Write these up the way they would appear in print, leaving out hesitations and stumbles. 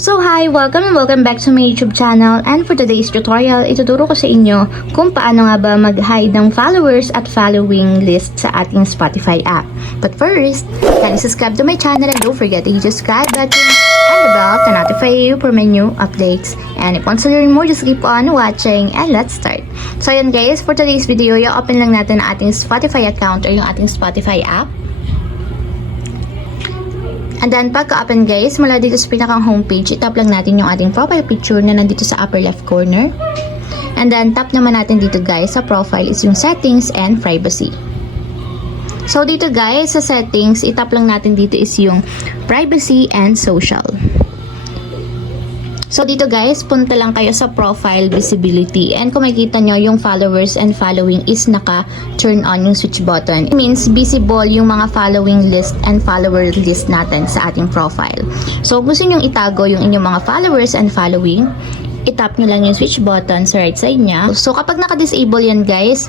So hi! Welcome and welcome back to my YouTube channel, and for today's tutorial, ituturo ko sa inyo kung paano nga ba mag-hide ng followers at following list sa ating Spotify app. But first, kindly subscribe to my channel and don't forget to hit the subscribe button and the bell to notify you for my new updates. And if you want to learn more, just keep on watching and let's start. So yun guys, for today's video, i-open lang natin ang ating Spotify account or yung ating Spotify app. And then, pagka-open guys, mula dito sa pinakang homepage, itap lang natin yung ating profile picture na nandito sa upper left corner. And then, tap naman natin dito guys, sa profile is yung settings and privacy. So, dito guys, sa settings, itap lang natin dito is yung privacy and social. So, dito guys, punta lang kayo sa profile visibility. And kung makikita nyo, yung followers and following is naka-turn on yung switch button. It means visible yung mga following list and follower list natin sa ating profile. So, gusto nyo itago yung inyong mga followers and following, itap nyo lang yung switch button sa right side nya. So, kapag naka-disable yan guys,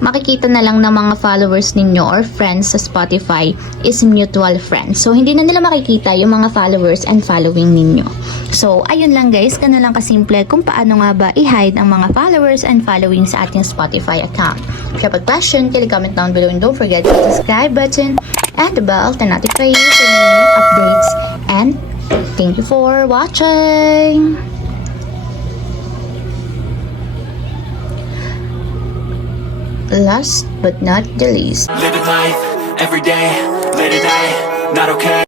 makikita na lang ng mga followers ninyo or friends sa Spotify is mutual friends. So, hindi na nila makikita yung mga followers and following ninyo. So, ayun lang guys, ganun lang kasimple kung paano nga ba i-hide ang mga followers and following sa ating Spotify account. If you have a question, comment down below and don't forget to hit the subscribe button and the bell to notify you for new updates. And thank you for watching! Last but not the least, living life every day, late at night, not okay.